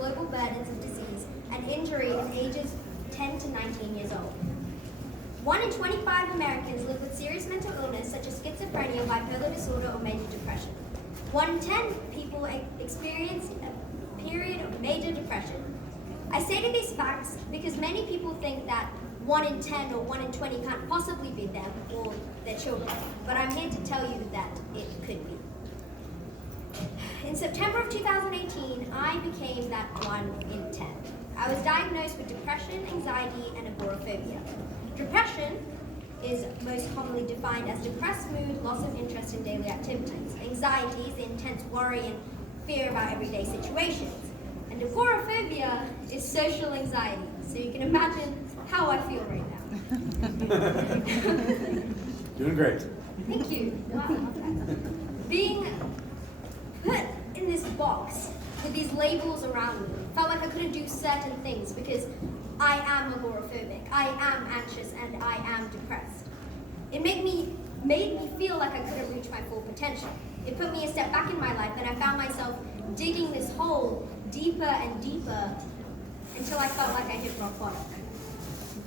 global burdens of disease and injury in ages 10 to 19 years old. 1 in 25 Americans live with serious mental illness such as schizophrenia, bipolar disorder, or major depression. 1 in 10 people experience a period of major depression. I stated these facts because many people think that 1 in 10 or 1 in 20 can't possibly be them or their children, but I'm here to tell you that it could be. In September of 2018, I became that 1 in 10. I was diagnosed with depression, anxiety, and agoraphobia. Depression is most commonly defined as depressed mood, loss of interest in daily activities. Anxiety is the intense worry and fear about everyday situations. And agoraphobia is social anxiety. So you can imagine how I feel right now. Doing great. Thank you. Wow. Being put in this box with these labels around me felt like I couldn't do certain things because I am agoraphobic, I am anxious, and I am depressed. It made me feel like I couldn't reach my full potential. It put me a step back in my life, and I found myself digging this hole deeper and deeper until I felt like I hit rock bottom.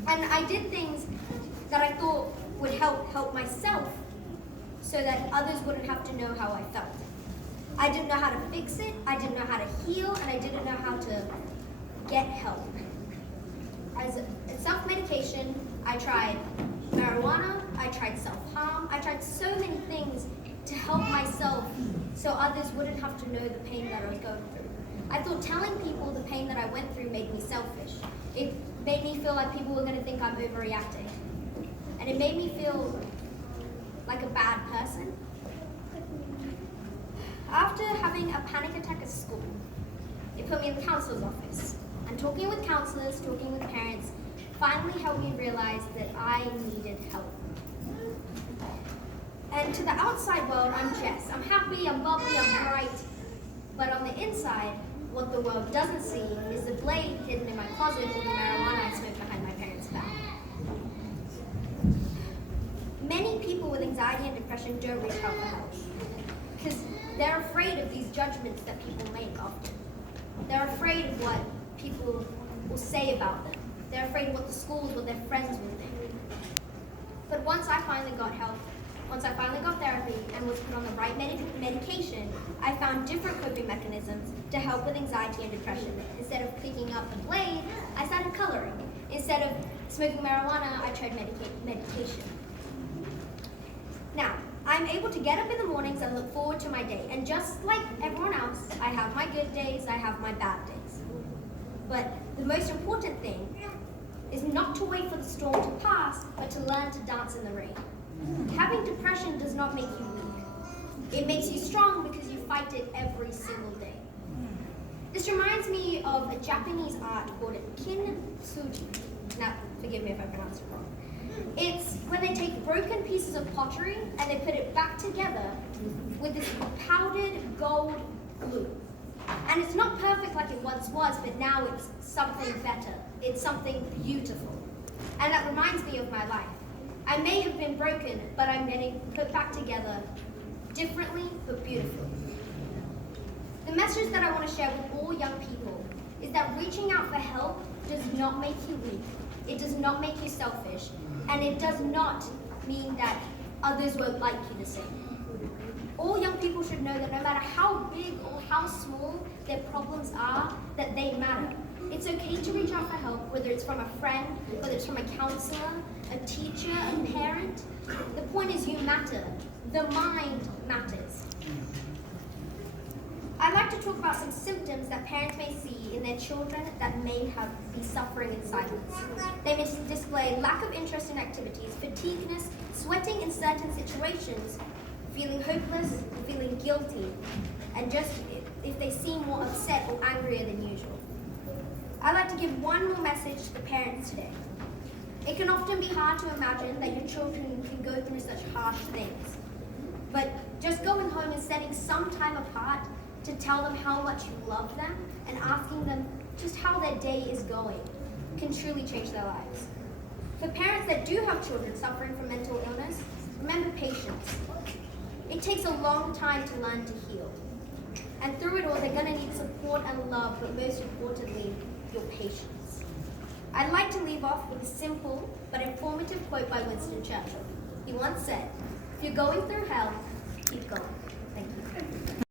And I did things that I thought would help myself so that others wouldn't have to know how I felt. I didn't know how to fix it, I didn't know how to heal, and I didn't know how to get help. As self-medication, I tried marijuana, I tried self-harm, I tried so many things to help myself so others wouldn't have to know the pain that I was going through. I thought telling people the pain that I went through made me selfish. It made me feel like people were going to think I'm overreacting. And it made me feel like a bad person. After having a panic attack at school, it put me in the counselor's office. And talking with counselors, talking with parents, finally helped me realize that I needed help. And to the outside world, I'm Jess. I'm happy, I'm bubbly, I'm bright. But on the inside, what the world doesn't see is the blade hidden in my closet or the marijuana I smoked behind my parents' back. Many people with anxiety and depression don't reach out for help because they're afraid of these judgments that people make often. They're afraid of what people will say about them. They're afraid of what the schools, what their friends will think. But once I finally got help, once I finally got therapy and was put on the right medication, I found different coping mechanisms to help with anxiety and depression. Instead of picking up the blade, I started coloring. Instead of smoking marijuana, I tried meditation. Now, I'm able to get up in the mornings and look forward to my day. And just like everyone else, I have my good days, I have my bad days. But the most important thing is not to wait for the storm to pass, but to learn to dance in the rain. Having depression does not make you weak. It makes you strong because you fight it every single day. This reminds me of a Japanese art called kintsugi. Now, forgive me if I pronounce it wrong. It's when they take broken pieces of pottery and they put it back together with this powdered gold glue. And it's not perfect like it once was, but now it's something better. It's something beautiful. And that reminds me of my life. I may have been broken, but I'm getting put back together differently, but beautifully. The message that I want to share with all young people is that reaching out for help does not make you weak. It does not make you selfish. And it does not mean that others won't like you the same. All young people should know that no matter how big or how small their problems are, that they matter. It's okay to reach out for help, whether it's from a friend, whether it's from a counselor, a teacher, a parent. The point is you matter. The mind matters. I'd like to talk about some symptoms that parents may see in their children that may be suffering in silence. They may display lack of interest in activities, fatigueness, sweating in certain situations, feeling hopeless, feeling guilty, and just if they seem more upset or angrier than usual. I'd like to give one more message to the parents today. It can often be hard to imagine that your children can go through such harsh things. But just going home and setting some time apart to tell them how much you love them and asking them just how their day is going can truly change their lives. For parents that do have children suffering from mental illness, remember patience. It takes a long time to learn to heal. And through it all, they're going to need support and love, but most importantly, your patience. I'd like to leave off with a simple but informative quote by Winston Churchill. He once said, "If you're going through hell, keep going."